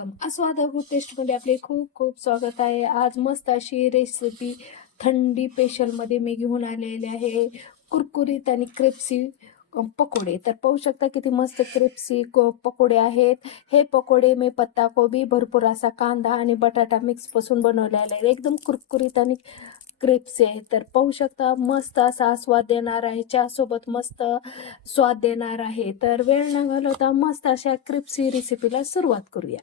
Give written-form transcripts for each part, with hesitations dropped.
Welcome. आस्वाद good टेस्टमध्ये आपले खूप खूप स्वागत आहे. आज मस्त अशी रेसिपी थंडी स्पेशलमध्ये मी घेऊन आलेले आहे. कुरकुरीत आणि क्रिप्सी पकोडे. तर पाहू शकता किती मस्त क्रिप्सी पकोडे आहेत. हे पकोडे मी पत्ताकोबी, भरपूर असा कांदा आणि बटाटा मिक्सपासून बनवलेले आहे. एकदम कुरकुरीत आणि क्रिप्सी आहे. तर पाहू शकता मस्त असा स्वाद देणार आहे. चहासोबत मस्त स्वाद देणार आहे. तर वेळ न घालवता मस्त अशा क्रिप्सी रेसिपीला सुरुवात करूया.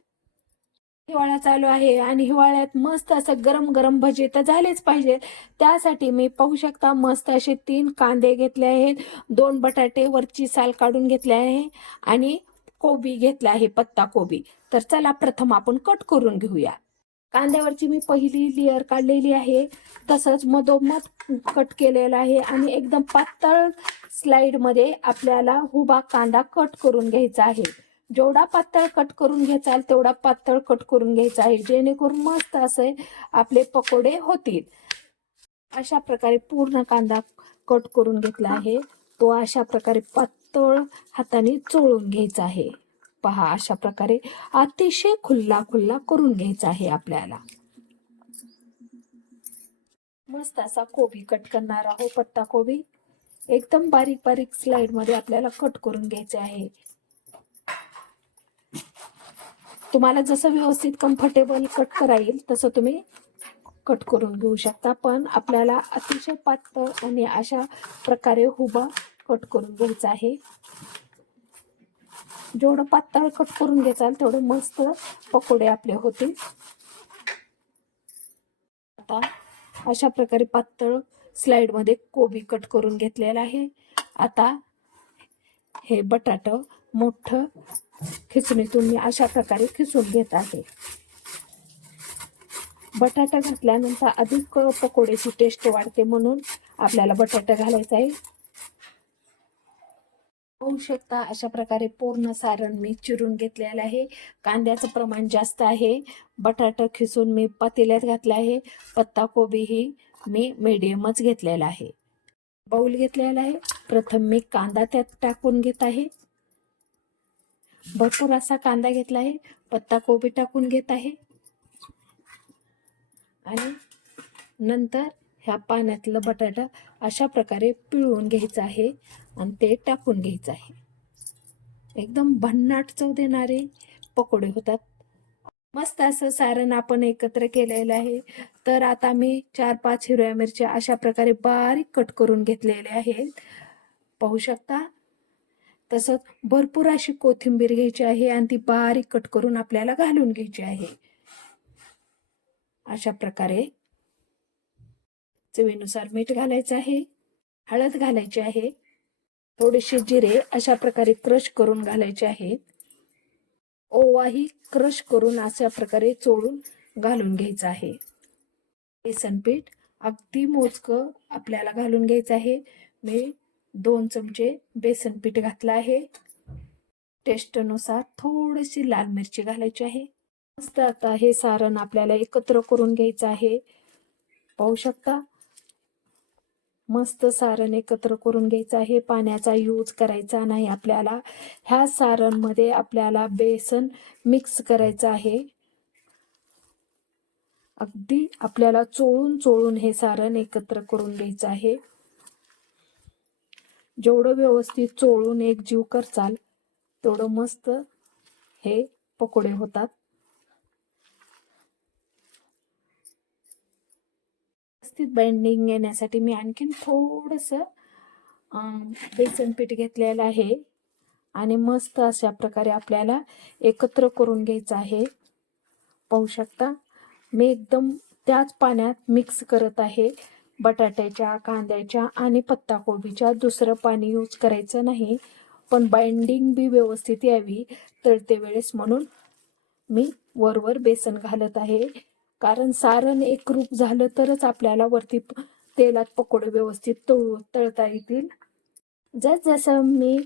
हिवाळा चालू आहे आणि हिवाळ्यात मस्त असं गरम गरम भजी तर झालेच पाहिजे. त्यासाठी मी पाहू शकता मस्त असे 3 कांदे घेतले आहेत, 2 बटाटे वरची साल काढून घेतले आहे आणि कोबी घेतला आहे, पत्ता कोबी. तर चला प्रथम आपण कट करून घेऊया. कांद्यावरची मी पहिली लेअर काढलेली आहे, तसंच मधोमध कट केलेला आहे आणि एकदम पातळ स्लाइडमध्ये आपल्याला उभा कांदा कट करून घ्यायचा आहे. जेवढा पातळ कट करून घ्याल तेवढा पातळ कट करून घ्यायचा आहे, जेणेकरून मस्त असे आपले पकोडे होतील. अशा प्रकारे पूर्ण कांदा कट करून घेतला आहे. तो अशा प्रकारे पातळ हाताने चोळून घ्यायचा आहे. पहा, अशा प्रकारे अतिशय खुल्ला खुल्ला करून घ्यायचा आहे आपल्याला. मस्त असा कोबी कट करणार आहोत, पत्ता कोबी. एकदम बारीक बारीक स्लाइड मध्ये आपल्याला कट करून घ्यायचे आहे. तुम्हाला जसं व्यवस्थित कम्फर्टेबल कट करा येईल तसं तुम्ही कट करून घेऊ शकता, पण आपल्याला अतिशय पातळ आणि अशा प्रकारे उभा कट करून घ्यायचा आहे. जेवढं पातळ कट करून घ्याल तेवढे मस्त पकोडे आपले होतील. आता अशा प्रकारे पातळ स्लाइड मध्ये कोबी कट करून घेतलेला आहे. आता हे बटाटा मोठं खिचणीतून मी अशा प्रकारे खिसून घेत आहे. बटाटा घातल्यानंतर अधिक पकोड्याची टेस्ट वाढते, म्हणून आपल्याला बटाटा घालायचा आहे. होऊ शकता अशा प्रकारे पूर्ण सारण मी चिरून घेतलेलं आहे. कांद्याचं प्रमाण जास्त आहे. बटाटा खिसून मी पातेल्यात घातला आहे. पत्ता कोबी ही मी मीडियमच घेतलेला आहे. बाउल घेतलेला आहे. प्रथम मी कांदा त्यात टाकून घेत आहे. भरपूर असा कांदा घेतला आहे. पत्ता कोबी टाकून घेत आहे आणि नंतर ह्या पाण्यातलं बटाटा अशा प्रकारे पिळून घ्यायचं आहे आणि ते टाकून घ्यायचं आहे. एकदम भन्नाट चव देणारे पकोडे होतात. मस्त असं सारण आपण एकत्र केलेलं आहे. तर आता मी 4-5 हिरव्या मिरच्या अशा प्रकारे बारीक कट करून घेतलेल्या आहेत, पाहू शकता. तसंच भरपूर अशी कोथिंबीर घ्यायची आहे आणि ती बारीक कट करून आपल्याला घालून घ्यायची आहे. अशा प्रकारे चवीनुसार मीठ घालायचं आहे, हळद घालायची आहे, थोडेसे जिरे अशा प्रकारे क्रश करून घालायचे आहेत. ओवाही क्रश करून अशा प्रकारे चोळून घालून घ्यायचं आहे. बेसन पीठ अगदी मोजकं आपल्याला घालून घ्यायचं आहे. मी 2 चमचे बेसन पीठ घातलं आहे. टेस्टनुसार थोडीशी लाल मिरची घालायची आहे. मस्त आता हे सारण आपल्याला एकत्र करून घ्यायचं आहे, पाहू शकता. मस्त सारण एकत्र करून घ्यायचं आहे. पाण्याचा यूज करायचा नाही आपल्याला. ह्या सारणमध्ये आपल्याला बेसन मिक्स करायचं आहे. अगदी आपल्याला चोळून चोळून हे सारण एकत्र करून घ्यायचं आहे. जेवढं व्यवस्थित चोळून एकजीव करचाल तेवढं मस्त हे पकोडे होतात. व्यवस्थित बाइंडिंग येण्यासाठी मी आणखीन थोडंसं बेसन पीठ घेतलेलं आहे आणि मस्त अशा प्रकारे आपल्याला एकत्र करून घ्यायचं आहे, पाहू शकता. मी एकदम त्याच पाण्यात मिक्स करत आहे. बटाट्याच्या, कांद्याच्या आणि पत्ताकोबीच्या दुसरं पाणी यूज करायचं नाही, पण बाइंडिंग बी व्यवस्थित यावी तळते वेळेस, म्हणून मी वरवर बेसन घालत आहे. कारण सारण एकरूप झालं तरच आपल्याला वरती तेलात पकोडे व्यवस्थित तळता येतील. जसं मी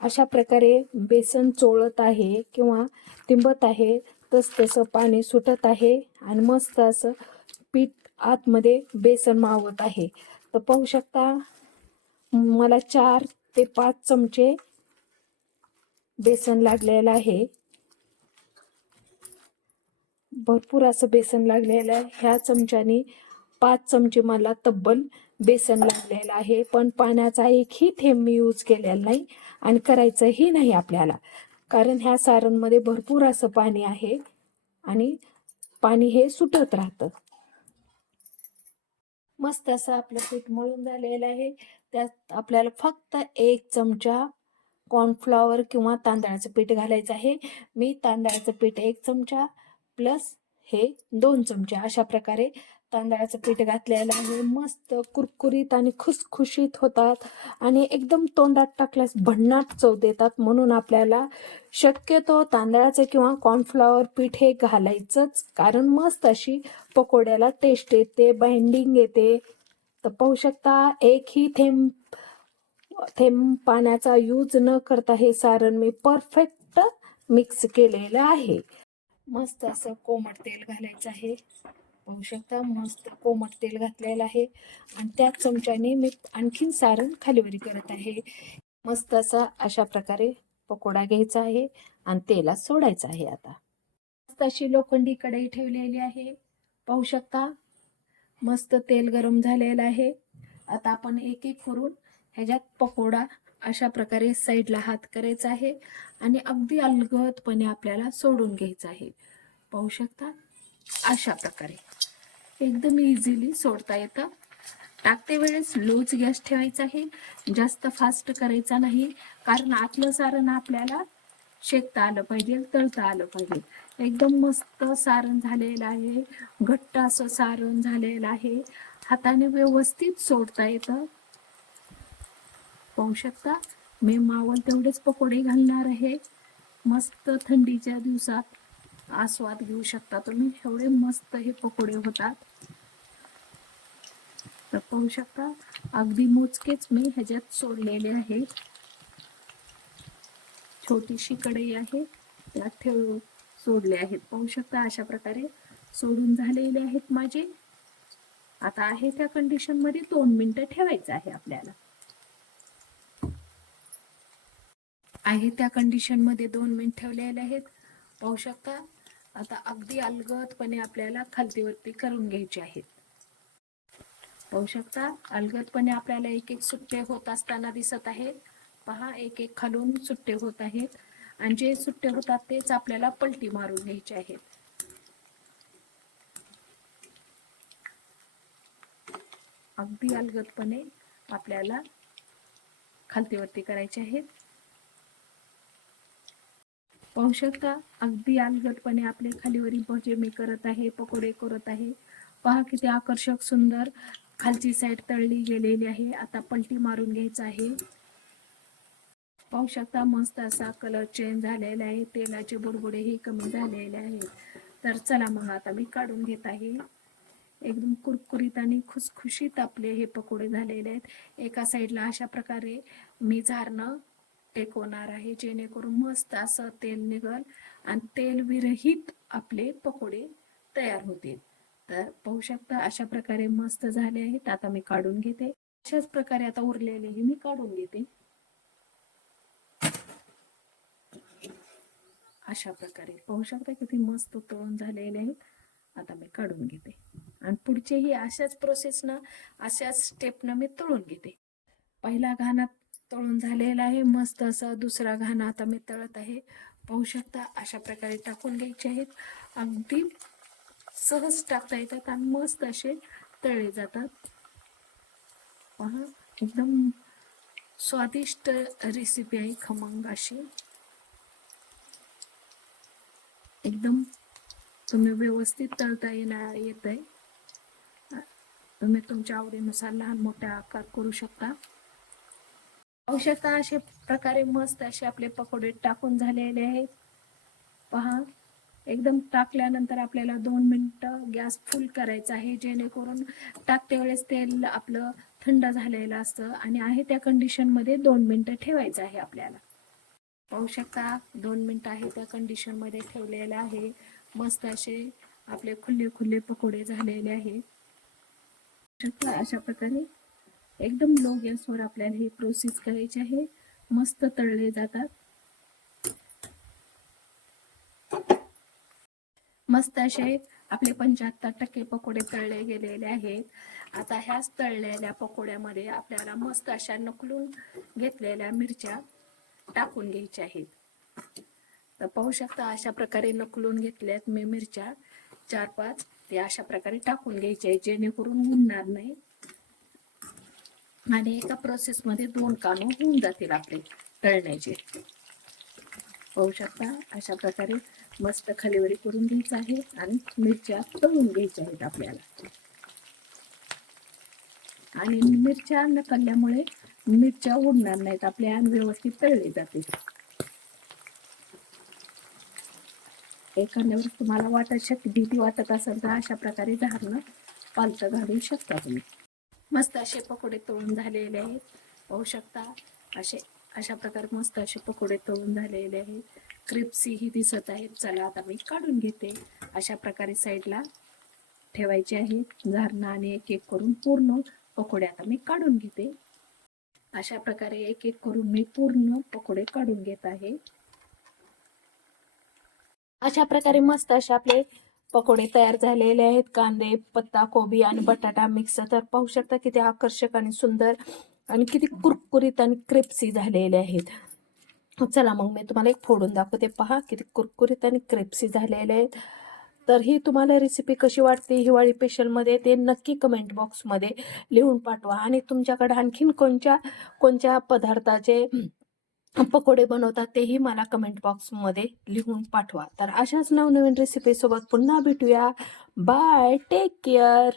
अशा प्रकारे बेसन चोळत आहे किंवा तिंबत आहे तसं पाणी सुटत आहे आणि मस्त असं पीठ आतमध्ये बेसन मावत आहे. तर पाहू शकता मला 4 ते 5 चमचे बेसन लागलेलं आहे. भरपूर असं बेसन लागलेलं आहे. ह्या चमच्याने 5 चमचे मला तब्बल बेसन लागलेलं आहे. पण पाण्याचा एकही थेंब मी यूज केलेला नाही आणि करायचंही नाही आपल्याला, कारण ह्या सारणमध्ये भरपूर असं पाणी आहे आणि पाणी हे सुटत राहतं. मस्त असं आपलं पीठ मळून झालेलं आहे. त्यात आपल्याला फक्त 1 चमचा कॉर्नफ्लॉवर किंवा तांदळाचं पीठ घालायचं आहे. मी तांदळाचं पीठ 1 चमचा प्लस हे 2 चमचे अशा प्रकारे तांदळाचं पीठ घातलेलं आहे. मस्त कुरकुरीत आणि खुसखुशीत होतात आणि एकदम तोंडात टाकल्यास भन्नाट चव देतात. म्हणून आपल्याला शक्यतो तांदळाचं किंवा कॉर्नफ्लॉवर पीठ हे घालायचंच, कारण मस्त अशी पकोड्याला टेस्ट येते, बाइंडिंग येते. तर पाहू शकता, एकही थेंब पाण्याचा यूज न करता हे सारण मी परफेक्ट मिक्स केलेलं आहे. मस्त असं कोमट तेल घालायचं आहे. पाहू शकता, मस्त कोमट तेल घातलेलं आहे आणि त्याच चमच्याने मी आणखीन सारण खालीवरी करत आहे. मस्त असा अशा प्रकारे पकोडा घ्यायचा आहे आणि तेलात सोडायचा आहे. आता मस्त अशी लोखंडी कढई ठेवलेली आहे. पाहू शकता, मस्त तेल गरम झालेलं आहे. आता आपण एक एक करून ह्याच्यात पकोडा अशा प्रकारे साईडला हात करायचा आहे आणि अगदी अलगदपणे आपल्याला सोडून घ्यायचं आहे. पाहू शकता, अशा प्रकारे एकदम इझिली सोडता येतं. टाकते वेळेस लोच गॅस ठेवायचा आहे, जास्त फास्ट करायचा नाही, कारण आतलं सारण आपल्याला शेकता आलं पाहिजे, तळता आलं पाहिजे. एकदम मस्त सारण झालेलं आहे, घट्ट असं सारण झालेलं आहे. हाताने व्यवस्थित सोडता येतं. पाहू शकता, मी मावल तेवढेच पकोडे घालणार आहे. मस्त थंडीच्या दिवसात आस्वाद घेऊ शकता तुम्ही, एवढे मस्त हे पकोडे होतात. तर पाहू शकता, अगदी मोजकेच मी ह्याच्यात सोडलेले आहे. छोटीशी कढई आहे, त्यात सोडले आहेत. पाहू शकता, अशा प्रकारे सोडून झालेले आहेत माझे. आता आहे त्या कंडिशन मध्ये 2 मिनिटं ठेवायचं आहे आपल्याला. आहे त्या कंडिशन मध्ये 2 मिनिट ठेवलेले आहेत. पाहू शकता, आता अगदी अलगदपणे आपल्याला खालतीवरती करून घ्यायचे आहेत. पाहू शकता, अलगदपणे आपल्याला एक एक सुट्टे होत असताना दिसत आहेत. पहा, एक एक खालून सुट्टे होत आहेत आणि जे सुट्टे होतात तेच आपल्याला पलटी मारून घ्यायचे आहेत. अगदी अलगदपणे आपल्याला खालतीवरती करायचे आहेत. पाहू शकता, अगदी अलगदपणे आपले खालीवरील भजे मी करत आहे, पकोडे करत आहे. पहा किती आकर्षक सुंदर खालची साईड तळली गेलेली आहे. आता पलटी मारून घ्यायचं आहे. पाहू शकता, मस्त असा कलर चेंज झालेला आहे, तेलाचे बुडबुडेही कमी झालेले आहेत. तर चला मग आता मी काढून घेत आहे. एकदम कुरकुरीत आणि खुसखुशीत आपले हे पकोडे झालेले आहेत. एका साईडला अशा प्रकारे मी झारणं टेकवणार आहे, जेणेकरून मस्त असं तेल निघल आणि तेल विरहित आपले पकोडे तयार होतील. तर पाहू शकता, अशा प्रकारे मस्त झाले आहेत. आता मी काढून घेते. अशाच प्रकारे आता उरलेलेही मी काढून घेते. अशा प्रकारे पाहू शकता किती मस्त तळून झालेले आहेत. आता मी काढून घेते आणि पुढचेही अशाच प्रोसेसनं, अशाच स्टेपनं मी तळून घेते. पहिला घाना तळून झालेला आहे, मस्त असा. दुसरा घाना आता मी तळत आहे. पाहू शकता, अशा प्रकारे टाकून घ्यायचे आहेत. अगदी सहज टाकता येतात आणि मस्त असे तळले जातात. पहा, एकदम स्वादिष्ट रेसिपी आहे, खमंग अशी. एकदम तुम्ही व्यवस्थित तळता येत आहे. तुम्ही तुमच्या आवडीनुसार लहान मोठा आकार करू शकता. पाहू शकता, अशा प्रकारे मस्त असे आपले पकोडे टाकून झालेले आहेत. पहा, एकदम टाकल्यानंतर आपल्याला 2 मिनिटं गॅस फुल करायचा आहे, जेणेकरून टाकते वेळेस तेल आपलं थंड झालेलं असतं आणि आहे त्या कंडिशन मध्ये 2 मिनिटं ठेवायचं आहे आपल्याला. पाहू शकता, 2 मिनिटं आहे त्या कंडिशन मध्ये ठेवलेलं आहे. मस्त असे आपले खुले खुले पकोडे झालेले आहेत. अशा प्रकारे एकदम लो गॅसवर आपल्याला ही प्रोसेस करायची आहे. मस्त तळले जातात. मस्त असे आपले 75% पकोडे तळले गेलेले आहेत. आता ह्याच तळलेल्या पकोड्यामध्ये आपल्याला मस्त अशा नकलून घेतलेल्या मिरच्या टाकून घ्यायच्या आहेत. तर पाहू शकता अशा प्रकारे नकलून घेतल्यात मी मिरच्या 4-5 ते अशा प्रकारे टाकून घ्यायचे आहेत, जेणेकरून उडणार नाही आणि एका प्रोसेसमध्ये 2 कामं होऊन जातील आपले तळण्याचे. पाहू शकता अशा प्रकारे मस्त खालीवरी करून घ्यायचं आहे आणि मिरच्या तळून घ्यायच्या आहेत आपल्याला. आणि मिरच्या न तळल्यामुळे मिरच्या उडणार नाहीत आपल्या आणि व्यवस्थित तळले जातील. एखाद्या वेळेस तुम्हाला भीती वाटत असेल तर अशा प्रकारे झारणं पालथं घालू शकता तुम्ही. मस्त असे पकोडे तळून झालेले आहेत. पाहू शकता अशा प्रकारे मस्त असे पकोडे तळून झालेले आहेत. क्रिप्सी ही दिसत आहेत. चला आता मी काढून घेते. अशा प्रकारे साईडला ठेवायचे आहेत झारणं आणि एक एक करून पूर्ण पकोडे आता मी काढून घेते. अशा प्रकारे एक एक करून मी पूर्ण पकोडे काढून घेत आहे. अशा प्रकारे मस्त असे आपले पकोडे तयार झालेले आहेत. कांदे, पत्ता कोबी आणि बटाटा मिक्स. तर पाहू शकता किती आकर्षक आणि सुंदर आणि किती कुरकुरीत आणि क्रिप्सी झालेले आहेत. चला मग मी तुम्हाला एक फोडून दाखवते. पहा किती कुरकुरीत आणि क्रिप्सी झालेले आहेत. तर ही तुम्हाला रेसिपी कशी वाटते हिवाळी स्पेशलमध्ये ते नक्की कमेंट बॉक्समध्ये लिहून पाठवा. आणि तुमच्याकडे आणखीन कोणत्या पदार्थाचे पकोडे बनवतात तेही मला कमेंट बॉक्समध्ये लिहून पाठवा. तर अशाच नवनवीन रेसिपीसोबत पुन्हा भेटूया. Bye, take care.